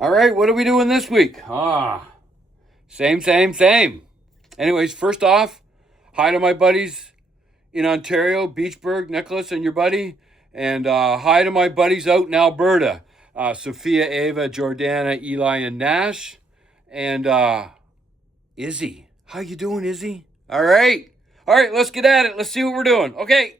All right, what are we doing this week? Same. Anyways, first off, hi to my buddies in Ontario, Beachburg, Nicholas and your buddy. And hi to my buddies out in Alberta, Sophia, Ava, Jordana, Eli, and Nash. And Izzy. How you doing, Izzy? All right, let's get at it. Let's see what we're doing. Okay.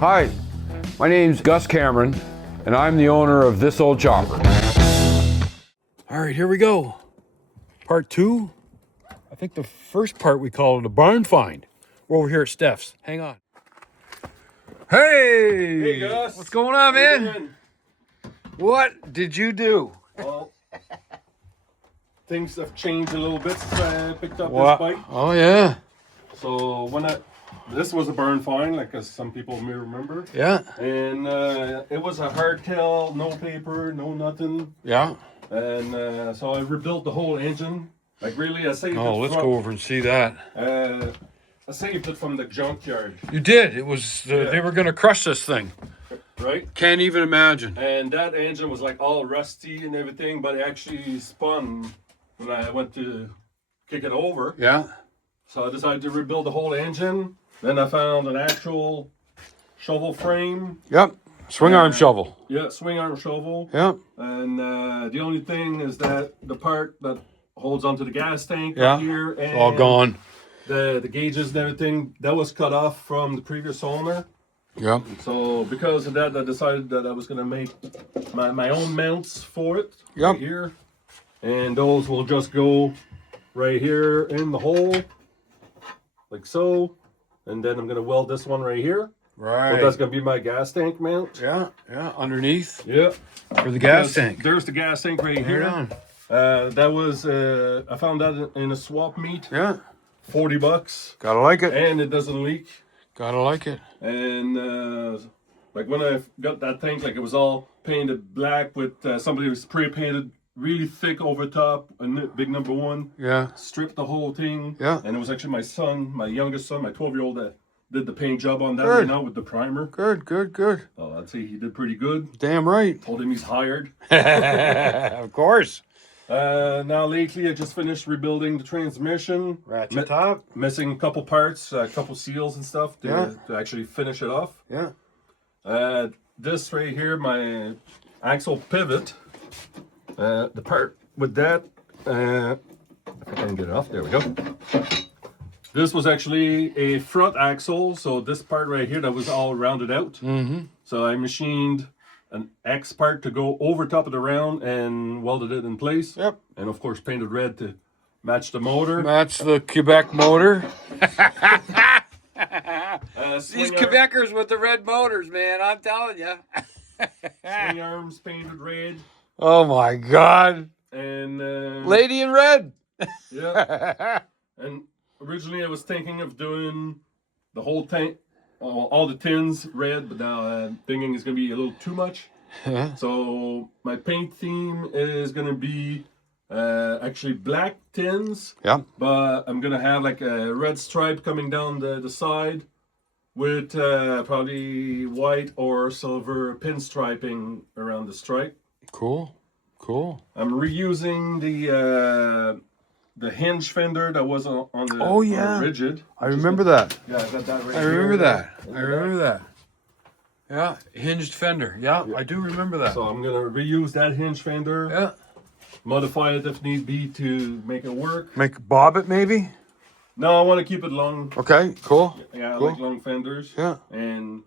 Hi, my name's Gus Cameron, and I'm the owner of This Old Chopper. All right, here we go. Part 2. I think the first part we call it a barn find. We're over here at Steph's. Hang on. Hey! Hey, Gus. What's going on, How you man? doing? What did you do? Well, things have changed a little bit since I picked up What? this bike. Oh, yeah. So this was a barn find, like as some people may remember. Yeah. And it was a hardtail, no paper, no nothing. Yeah. And so I rebuilt the whole engine. Like really, I saved it Oh, let's go over and see that. I saved it from the junkyard, You did. It was, they were going to crush this thing. right? Can't even imagine. And that engine was like all rusty and everything, but it actually spun when I went to kick it over. Yeah. So I decided to rebuild the whole engine. Then I found an actual shovel frame. Yep. Swing arm shovel. Yeah, swing arm shovel. Yep. And the only thing is that the part that holds onto the gas tank Yeah. here and It's all gone. the gauges and everything, that was cut off from the previous owner. Yep. So because of that, I decided that I was going to make my own mounts for it. Yep. Right here. And those will just go right here in the hole. Like so. And then I'm going to weld this one right here. Right. So that's going to be my gas tank mount. Yeah. Underneath Yeah. for the gas There's- tank. There's the gas tank right Right here. on. That was, I found that in a swap meet. Yeah. $40. Gotta like it. And it doesn't leak. Gotta like it. And like when I got that tank, like it was all painted black with somebody was spray painted really thick over top, a big number 1. Yeah. Stripped the whole thing. Yeah. And it was actually my son, my youngest son, my 12-year-old that did the paint job on that Good. right now with the primer. Good. Oh, I'd say he did pretty good. Damn right. Told him he's hired. Of course. Now lately I just finished rebuilding the transmission. Ratchet top. Missing a couple parts, a couple seals and stuff to actually finish it off. Yeah. This right here, my axle pivot. The part with that, if I can get it off, there we go. This was actually a front axle, so this part right here that was all rounded out. Mm-hmm. So I machined an X part to go over top of the round and welded it in place. Yep. And of course painted red to match the motor. That's the Quebec motor. Swing These Quebecers with the red motors, man. I'm telling you. swing arms painted red. Oh my God. And Lady in red. yeah. And originally I was thinking of doing the whole tank, all the tins red, but now thinking it's gonna be a little too much. So my paint theme is gonna be actually black tins, Yeah. but I'm gonna have like a red stripe coming down the side with probably white or silver pinstriping around the stripe. Cool. I'm reusing the hinge fender that was on the, Oh, on the yeah. rigid. I remember that. Yeah, I got that right I here. remember that. In I the remember back. that. Yeah. Hinged fender. Yeah, I do remember that. So I'm gonna reuse that hinge fender, Yeah. modify it if need be to make it work. Make bob it maybe. No, I want to keep it long. Okay. Cool. Yeah, I Cool. like long fenders. Yeah. And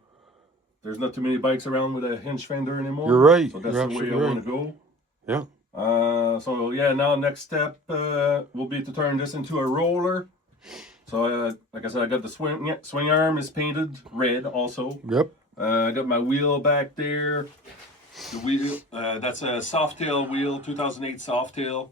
there's not too many bikes around with a hinge fender anymore. You're right. So that's You're the way I absolutely want to go. Yeah. So yeah, now next step will be to turn this into a roller. So like I said, I got the swing arm is painted red also. Yep. I got my wheel back there. The wheel, that's a Softail wheel, 2008 Softail.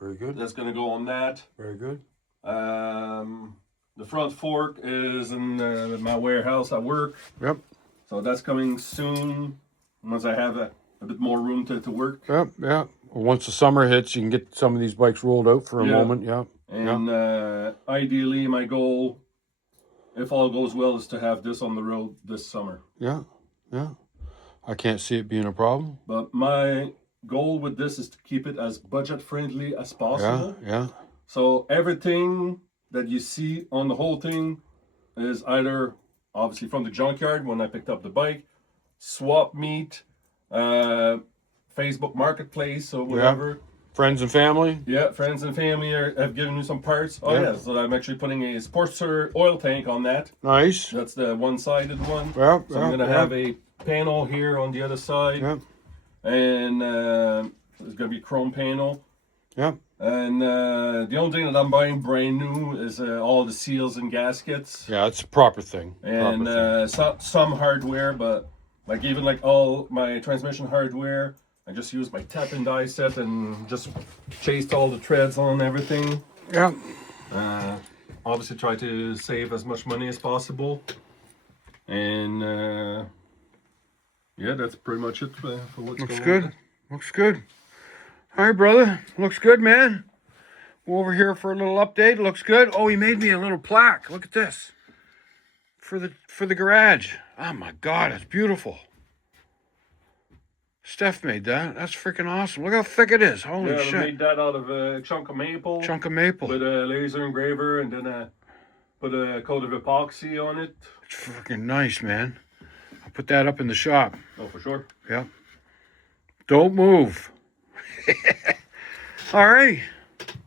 Very good. That's gonna go on that. Very good. The front fork is in my warehouse at work. Yep. So that's coming soon. Once I have a bit more room to work. Yeah, yeah. Once the summer hits, you can get some of these bikes rolled out for a moment. Yeah. And ideally, my goal, if all goes well, is to have this on the road this summer. Yeah, yeah. I can't see it being a problem. But my goal with this is to keep it as budget friendly as possible. Yeah. So everything that you see on the whole thing is either obviously from the junkyard when I picked up the bike, swap meet, Facebook Marketplace or whatever. Yeah. Friends and family? Yeah, friends and family have given me some parts. Oh yeah, so I'm actually putting a Sportster oil tank on that. Nice. That's the one-sided one. Yeah, so I'm gonna have a panel here on the other side. Yeah. And there's gonna be a chrome panel. Yeah. And the only thing that I'm buying brand new is all the seals and gaskets. Yeah, it's a proper thing. And some hardware, but like even like all my transmission hardware, I just used my tap and die set and just chased all the threads on everything. Yeah. Obviously try to save as much money as possible. And yeah, that's pretty much it for what's Looks going good. on. Looks good. All right, brother. Looks good, man. We're over here for a little update. Looks good. Oh, he made me a little plaque. Look at this. For the garage. Oh my God, it's beautiful. Steph made that. That's freaking awesome. Look how thick it is. Holy shit. I made that out of a chunk of maple. Chunk of maple. With a laser engraver, and then put a coat of epoxy on it. It's freaking nice, man. I'll put that up in the shop. Oh, for sure. Yeah. Don't move. All right.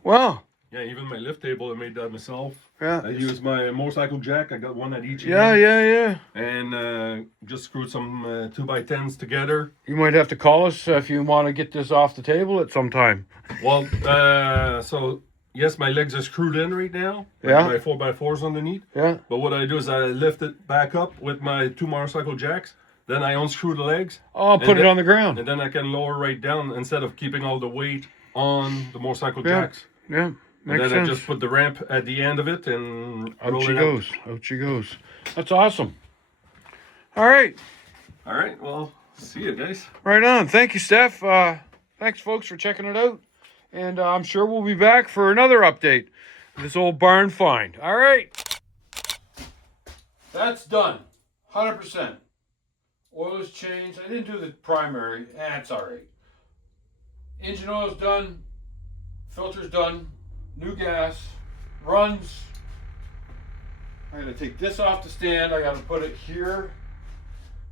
Well. Yeah, even my lift table, I made that myself. Yeah. I used my motorcycle jack. I got one at each Yeah. And just screwed some 2x10s together. You might have to call us if you want to get this off the table at some time. Well, so yes, my legs are screwed in right now. Yeah. My 4x4s underneath. Yeah. But what I do is I lift it back up with my 2 motorcycle jacks. Then I unscrew the legs. Oh, put it on the ground. And then I can lower right down instead of keeping all the weight on the motorcycle jacks. Yeah. Makes And then sense. I just put the ramp at the end of it and out roll she it goes. Out she goes. That's awesome. All right. All right. Well, see you guys. Right on. Thank you, Steph. Thanks, folks, for checking it out. And I'm sure we'll be back for another update. This old barn find. All right. That's done. 100%. Oil is changed. I didn't do the primary. That's all right. Engine oil's done. Filter's done. New gas. Runs. I gotta take this off the stand. I gotta put it here.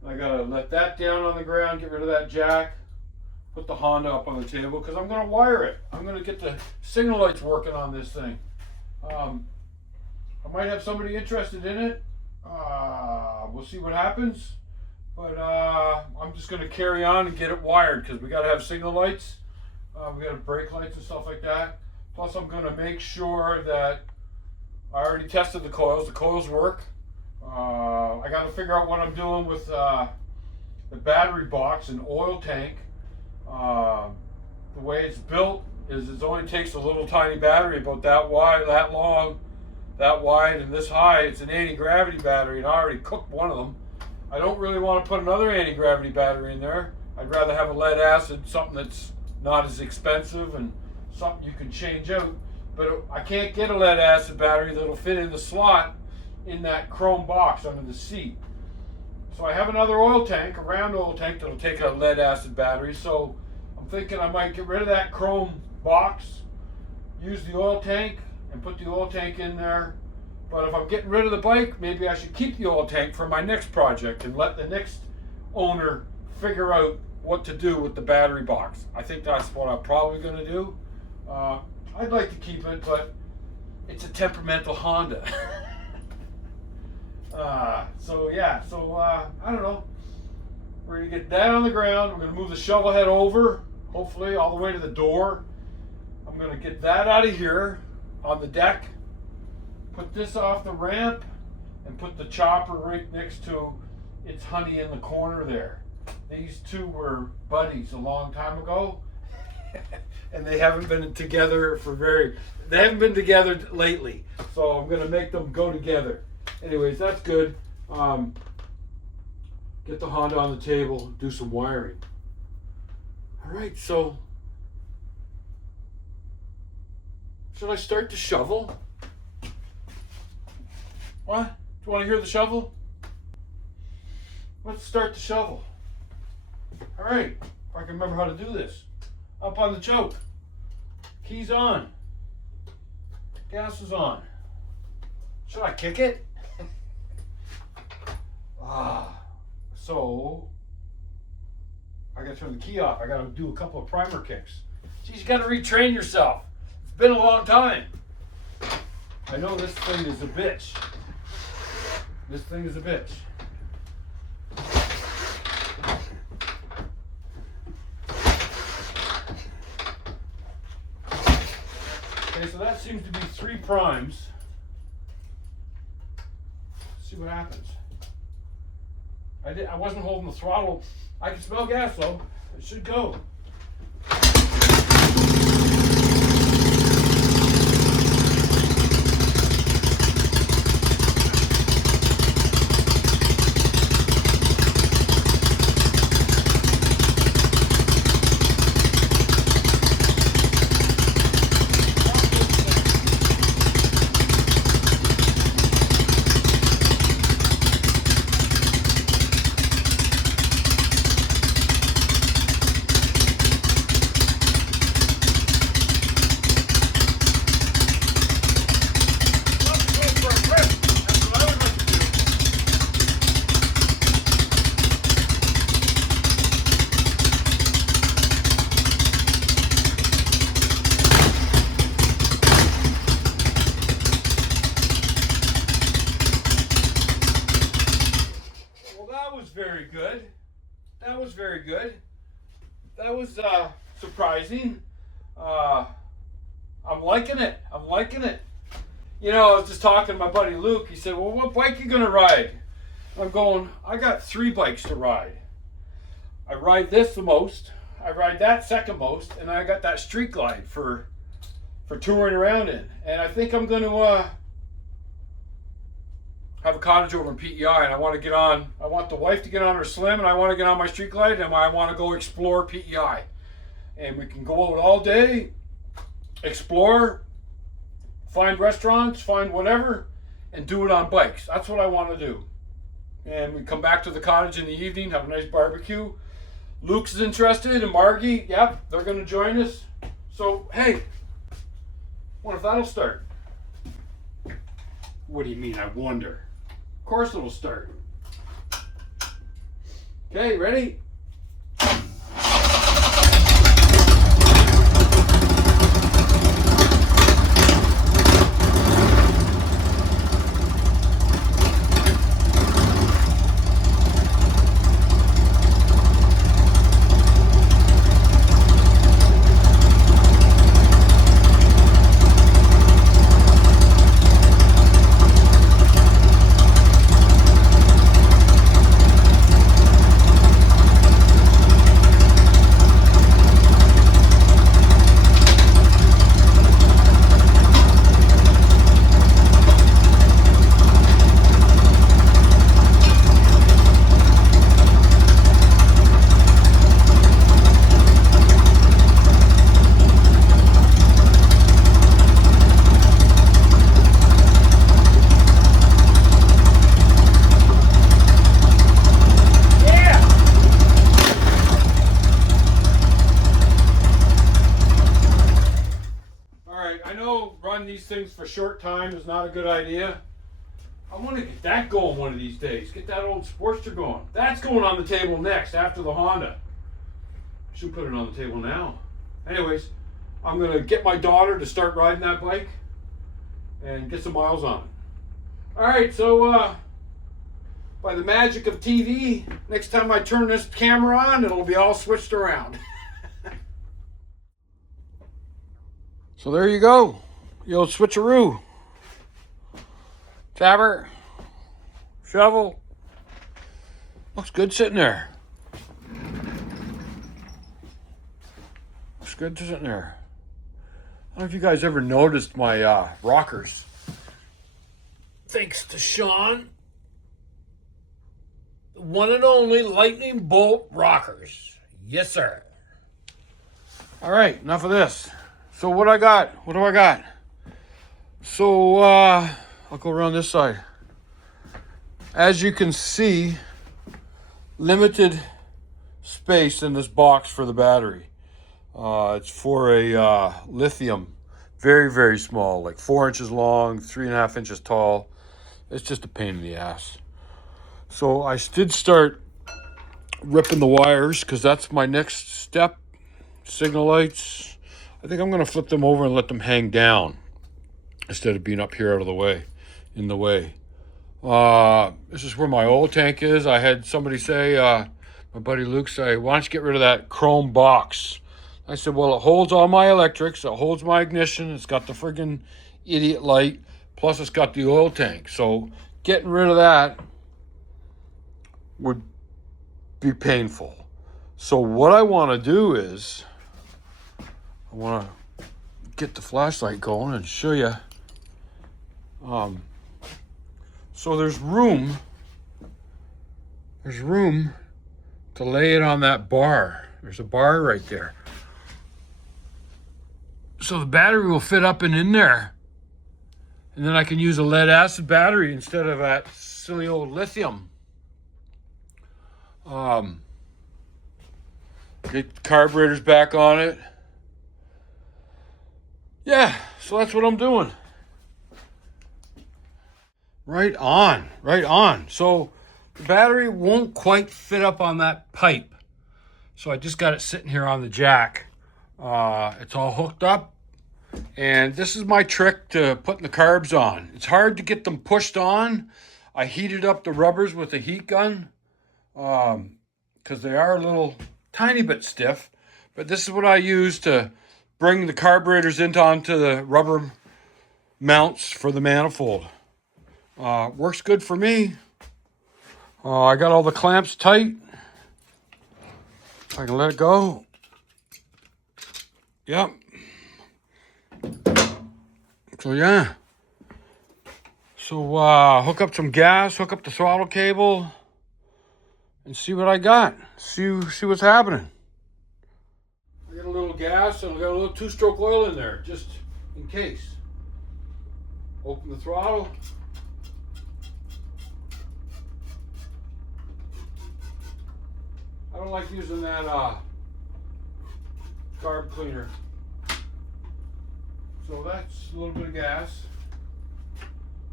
I gotta let that down on the ground. Get rid of that jack. Put the Honda up on the table because I'm gonna wire it. I'm gonna get the signal lights working on this thing. I might have somebody interested in it. We'll see what happens. But I'm just gonna carry on and get it wired because we gotta have signal lights. We gotta have brake lights and stuff like that. Plus, I'm gonna make sure that I already tested the coils. The coils work. I gotta figure out what I'm doing with the battery box and oil tank. The way it's built is it only takes a little tiny battery about that wide, that long, that wide, and this high. It's an anti-gravity battery, and I already cooked one of them. I don't really want to put another anti-gravity battery in there. I'd rather have a lead acid, something that's not as expensive and something you can change out. But I can't get a lead acid battery that'll fit in the slot in that chrome box under the seat. So I have another oil tank, a round oil tank that'll take a lead acid battery. So I'm thinking I might get rid of that chrome box, use the oil tank and put the oil tank in there. But if I'm getting rid of the bike, maybe I should keep the oil tank for my next project and let the next owner figure out what to do with the battery box. I think that's what I'm probably going to do. I'd like to keep it, but it's a temperamental Honda. I don't know. We're going to get that on the ground. We're going to move the shovel head over, hopefully all the way to the door. I'm going to get that out of here on the deck, put this off the ramp, and put the chopper right next to its honey in the corner there. These two were buddies a long time ago, and they haven't been together lately. So I'm gonna make them go together. Anyways, that's good. Get the Honda on the table, do some wiring. All right, so should I start the shovel? What? Do you want to hear the shovel? Let's start the shovel. All right, if I can remember how to do this. Up on the choke. Keys on. Gas is on. Should I kick it? So I gotta turn the key off. I gotta do a couple of primer kicks. Geez, you gotta retrain yourself. It's been a long time. I know this thing is a bitch. This thing is a bitch. Okay, so that seems to be 3 primes. Let's see what happens. I wasn't holding the throttle. I can smell gas though. It should go. Very good. That was very good. That was surprising. I'm liking it. I'm liking it. You know, I was just talking to my buddy Luke. He said, well, what bike you gonna ride? I'm going, I got 3 bikes to ride. I ride this the most. I ride that second most. And I got that Street Glide for touring around in. And I think I'm gonna have a cottage over in PEI, and I want to get on. I want the wife to get on her Slim, and I want to get on my Street Glide, and I want to go explore PEI. And we can go out all day, explore, find restaurants, find whatever, and do it on bikes. That's what I want to do. And we come back to the cottage in the evening, have a nice barbecue. Luke's is interested, and Margie, yep, they're going to join us. So, hey, what if that'll start? What do you mean, I wonder? Of course it'll start. Okay, ready? These things for short time is not a good idea. I want to get that going one of these days. Get that old Sportster going. That's going on the table next after the Honda. I should put it on the table now. Anyways, I'm going to get my daughter to start riding that bike and get some miles on it. All right, so by the magic of TV, next time I turn this camera on, it'll be all switched around. So there you go. The old switcheroo. Tabber. Shovel. Looks good sitting there. Looks good sitting there. I don't know if you guys ever noticed my rockers. Thanks to Sean. The one and only lightning bolt rockers. Yes, sir. All right, enough of this. So what I got? What do I got? So I'll go around this side. As you can see, limited space in this box for the battery. It's for a lithium, very, very small, like 4 inches long, 3.5 inches tall. It's just a pain in the ass. So I did start ripping the wires because that's my next step. Signal lights. I think I'm going to flip them over and let them hang down instead of being up here out of the way, in the way. This is where my oil tank is. I had somebody say, my buddy Luke say, why don't you get rid of that chrome box? I said, well, it holds all my electrics. It holds my ignition. It's got the friggin' idiot light. Plus, it's got the oil tank. So getting rid of that would be painful. So what I want to do is, I want to get the flashlight going and show you. So there's room to lay it on that bar. There's a bar right there. So the battery will fit up and in there. And then I can use a lead acid battery instead of that silly old lithium. Get carburetors back on it. Yeah, so that's what I'm doing. Right on, right on. So the battery won't quite fit up on that pipe. So I just got it sitting here on the jack. It's all hooked up. And this is my trick to putting the carbs on. It's hard to get them pushed on. I heated up the rubbers with a heat gun because they are a little tiny bit stiff. But this is what I use to bring the carburetors onto the rubber mounts for the manifold. Works good for me. I got all the clamps tight. I can let it go. Yep. So yeah. So hook up some gas, hook up the throttle cable, and see what I got. See what's happening. I got a little gas and I got a little 2-stroke oil in there, just in case. Open the throttle. I don't like using that carb cleaner. So that's a little bit of gas.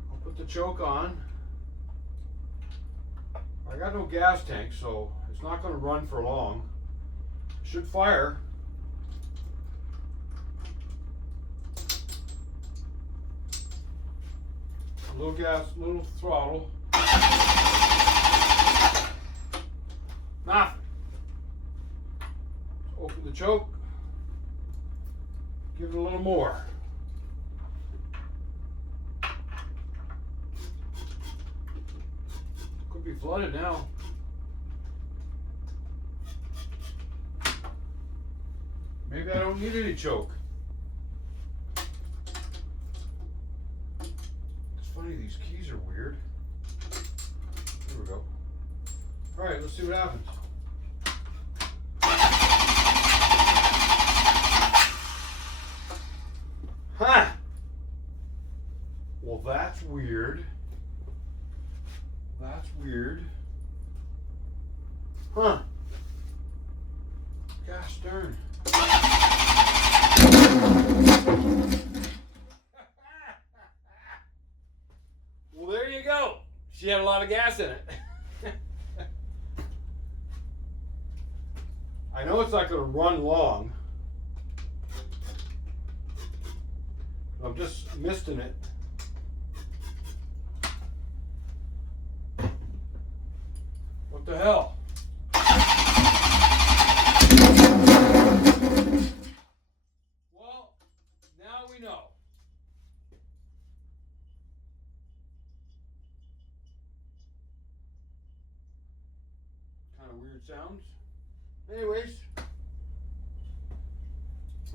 I'll put the choke on. I got no gas tank, so it's not going to run for long. It should fire. A little gas, a little throttle. Nothing. Open the choke. Give it a little more. Could be flooded now. Maybe I don't need any choke. It's funny, these keys are weird. There we go. All right, let's see what happens. Huh. Well, that's weird. That's weird. Huh. Gosh darn. Well, there you go. She had a lot of gas in it. I know it's not going to run long. I'm just misting it. What the hell? Well, now we know. Kind of weird sounds. Anyways,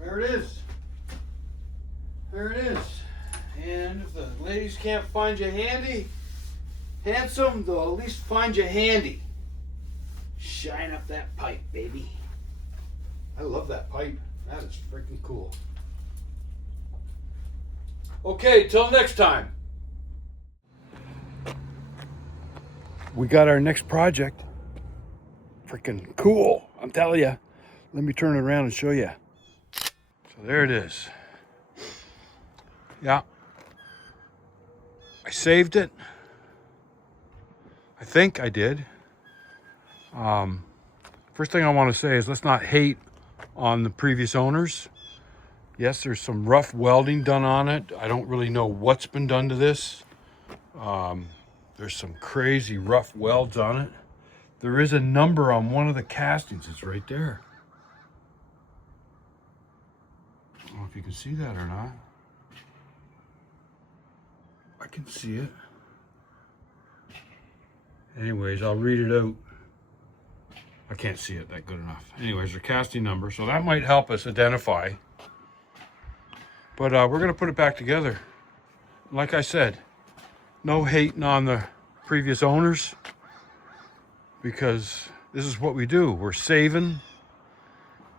there it is. There it is. And if the ladies can't find you handsome, they'll at least find you handy. Shine up that pipe, baby. I love that pipe. That is freaking cool. Okay, till next time. We got our next project. Freaking cool, I'm telling you. Let me turn it around and show you. So there it is. Yeah. I saved it. I think I did. First thing I want to say is let's not hate on the previous owners. Yes, there's some rough welding done on it. I don't really know what's been done to this. There's some crazy rough welds on it. There is a number on one of the castings. It's right there. I don't know if you can see that or not. I can see it. Anyways, I'll read it out. I can't see it that good enough. Anyways, the casting number. So that might help us identify. But we're going to put it back together. Like I said, no hating on the previous owners, because this is what we do. We're saving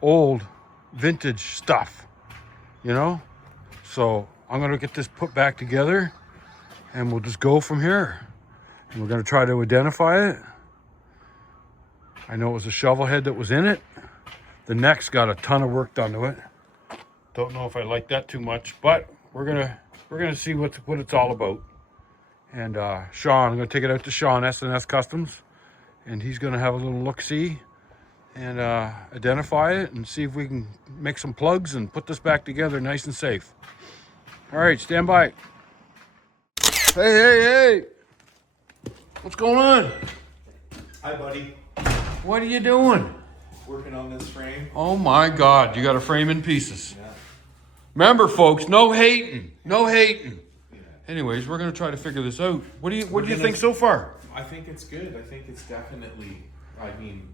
old vintage stuff, you know? So I'm going to get this put back together and we'll just go from here. And we're going to try to identify it. I know it was a shovel head that was in it. The neck's got a ton of work done to it. Don't know if I like that too much, but we're gonna see what it's all about. And Sean, I'm gonna take it out to Sean, S&S Customs, and he's gonna have a little look-see and identify it and see if we can make some plugs and put this back together nice and safe. All right, stand by. Hey. What's going on? Hi, buddy. What are you doing? Working on this frame. Oh my God, you got a frame in pieces. Yeah. Remember, folks, no hating. Yeah. Anyways, we're gonna try to figure this out. What do you think so far? I think it's good. I think it's definitely. I mean,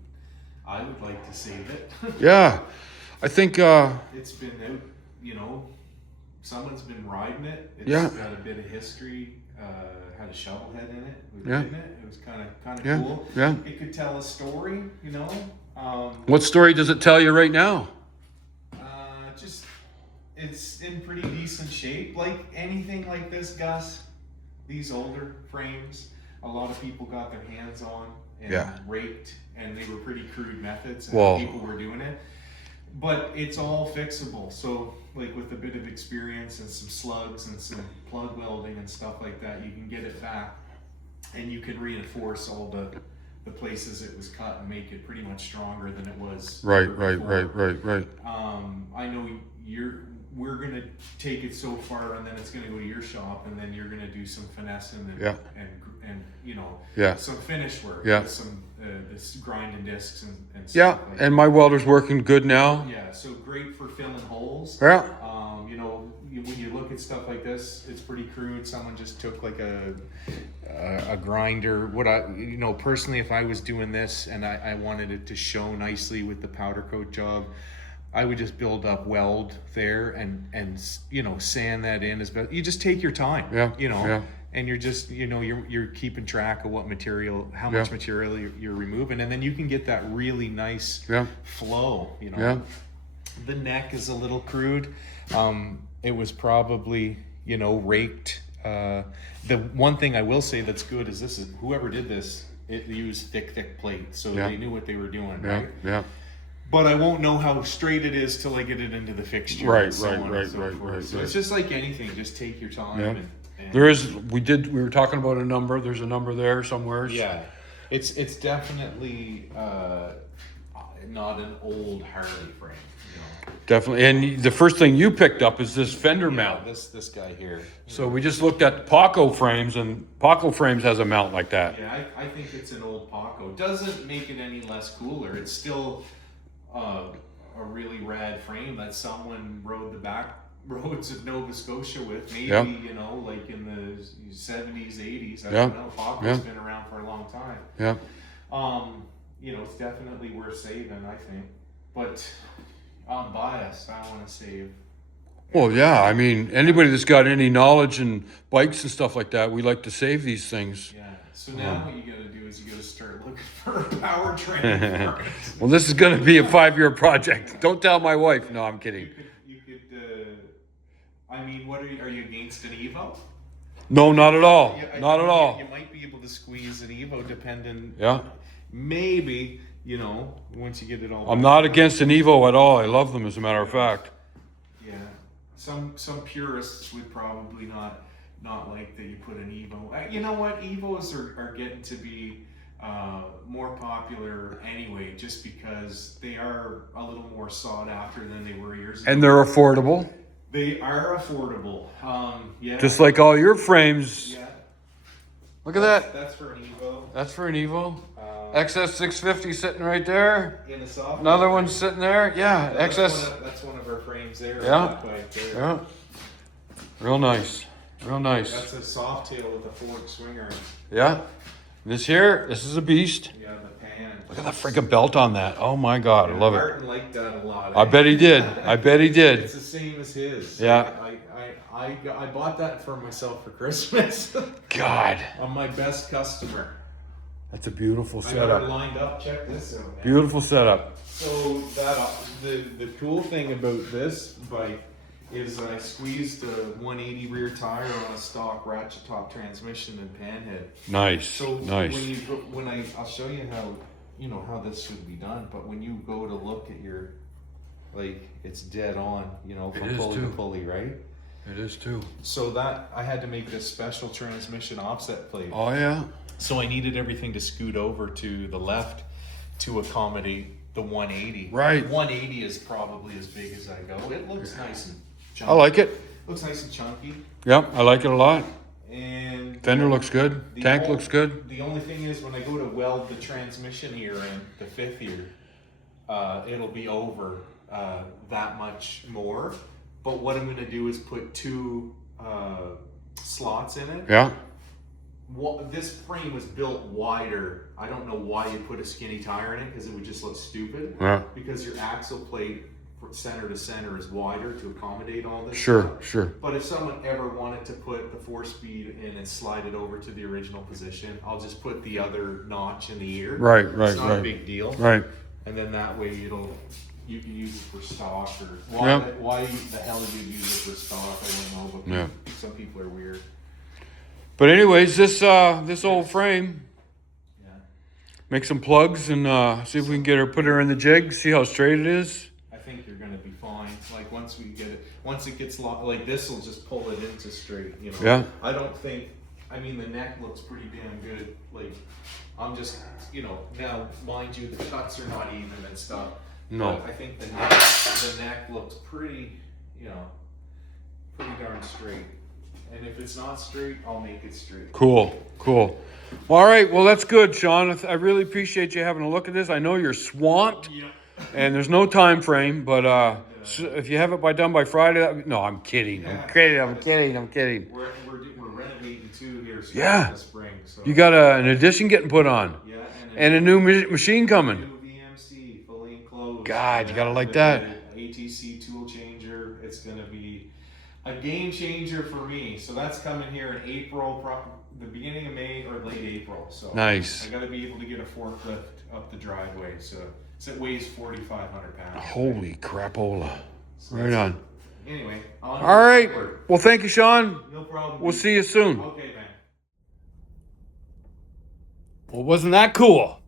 I would like to save it. Yeah, I think. It's been out. You know, someone's been riding it. It's Yeah. got a bit of history. Had a shovel head in it. We've Yeah. ridden it. It was kind of Yeah. cool. Yeah. It could tell a story. You know. What story does it tell you right now? Just it's in pretty decent shape. Like anything like this, Gus, these older frames, a lot of people got their hands on and raked, and they were pretty crude methods and how people were doing it. But it's all fixable. So like with a bit of experience and some slugs and some plug welding and stuff like that, you can get it back, and you can reinforce all the places it was cut and make it pretty much stronger than it was. Right. I know we're gonna take it so far, and then it's gonna go to your shop, and then you're gonna do some finessing and you know some finish work. With some this grinding discs and stuff like that. And my welder's working good now. Yeah, so great for filling holes. Yeah. You know, when you look at stuff like this, it's pretty crude. Someone just took like a grinder. Personally, if I was doing this and I wanted it to show nicely with the powder coat job, I would just build up weld there and sand that in as best. You just take your time. And you're just you're keeping track of what material, how much material you're removing, and then you can get that really nice flow. The neck is a little crude. It was probably raked. The one thing I will say that's good is whoever did this, it used thick plate, so they knew what they were doing, right? Yeah. But I won't know how straight it is till I get it into the fixture. Right. So it's just like anything, just take your time. Yeah. And There is. We were talking about a number. There's a number there somewhere. Yeah, it's definitely not an old Harley frame. Definitely. And the first thing you picked up is this fender mount. This guy here. So we just looked at Paco frames, and Paco frames has a mount like that. Yeah, I think it's an old Paco. Doesn't make it any less cooler. It's still a really rad frame that someone rode the back roads of Nova Scotia with. Maybe like in the 70s, 80s. I don't know. Paco's been around for a long time. Yeah. It's definitely worth saving, I think. But I'm biased. I want to save Well, yeah. I mean, anybody that's got any knowledge in bikes and stuff like that, we like to save these things. Yeah. So now what you got to do is you got to start looking for a powertrain. Well, this is going to be a 5-year project. Don't tell my wife. No, I'm kidding. You could. I mean, what are you against an Evo? No, not at all. Yeah, Not at all. You might be able to squeeze an Evo, depending. Yeah. Maybe, once you get it all. I'm not against an Evo at all. I love them, as a matter of fact. Yeah. Some purists would probably not like that you put an Evo. You know what? Evos are getting to be more popular anyway, just because they are a little more sought after than they were years ago. And they're affordable. They are affordable. Yeah. Just like all your frames. Yeah. Look at that. That's for an Evo. That's for an Evo. XS650 sitting right there. In the soft. Another one sitting there. Yeah, That's XS. that's one of our frames there. Yeah. That bike there. Yeah. Real nice. Real nice. That's a soft tail with a forward swinger. Yeah. This is a beast. Yeah, the pan. Look at that freaking belt on that. Oh my God, I love it. Martin liked that a lot. I bet he did. I bet he did. It's the same as his. Yeah. I bought that for myself for Christmas. God. On my best customer. That's a beautiful I got it setup. lined up. Check this out, man. Beautiful setup. So the cool thing about this bike is I squeezed a 180 rear tire on a stock ratchet top transmission and panhead. Nice. So Nice. I'll show you how this should be done. But when you go to look at your, it's dead on, from is pulley too. to pulley, right? It is too. So that I had to make this special transmission offset plate. Oh yeah. So I needed everything to scoot over to the left to accommodate the 180. Right. 180 is probably as big as I go. It looks nice and chunky. I like it. Looks nice and chunky. Yep, I like it a lot. And Fender looks good. Tank looks good. The only thing is when I go to weld the transmission ear in, the fifth ear, it'll be over that much more. But what I'm going to do is put 2 slots in it. Yeah. Well, this frame was built wider. I don't know why you put a skinny tire in it, because it would just look stupid. Yeah. Because your axle plate from center to center is wider to accommodate all this Sure, stuff. sure. But if someone ever wanted to put the 4-speed in and slide it over to the original position, I'll just put the other notch in the ear. Right, It's not a big deal. Right. And then that way you can use it for stock, or Yeah. why the hell do you use it for stock? I don't know, but Yeah. some people are weird. But anyways, this old frame, Yeah. make some plugs and see if we can put her in the jig, see how straight it is. I think you're gonna be fine. Like once it gets like this will just pull it into straight, Yeah. I don't think, the neck looks pretty damn good. Like I'm just, now mind you, the cuts are not even and stuff. No. But I think the neck looks pretty, pretty darn straight. And if it's not straight, I'll make it straight. Cool. Well, all right. Well, that's good, Sean. I really appreciate you having a look at this. I know you're swamped, and there's no time frame, but so if you have it done by Friday, no, I'm kidding. Yeah. I'm kidding. We're renovating too here Yeah. in the spring. So You got an addition getting put on, yeah, and a new machine coming. new VMC fully enclosed. God, you gotta like with that. the ATC tool changer. It's gonna be a game changer for me. So that's coming here in April, the beginning of May or late April. So Nice. I got to be able to get a forklift up the driveway. So it weighs 4,500 pounds. Holy crapola! So Right on. Anyway. All right. Well, thank you, Sean. No problem. We'll see you soon. Okay, man. Well, wasn't that cool?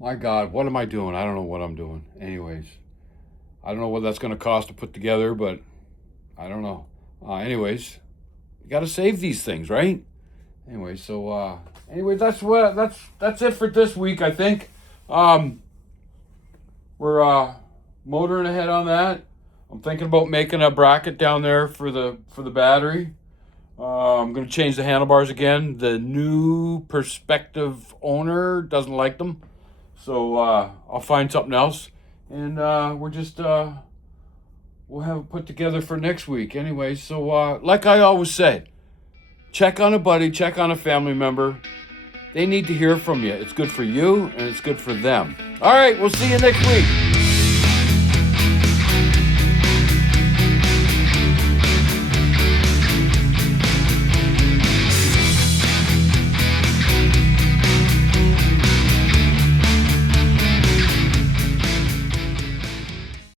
My God, what am I doing? I don't know what I'm doing. Anyways, I don't know what that's going to cost to put together, but I don't know. Anyways, you got to save these things, right? Anyway, so that's it for this week, I think. We're motoring ahead on that. I'm thinking about making a bracket down there for the battery. I'm going to change the handlebars again. The new prospective owner doesn't like them, so I'll find something else, and we're just we'll have it put together for next week. Anyway, so like I always say, check on a buddy, check on a family member. They need to hear from you. It's good for you, and it's good for them. All right, we'll see you next week.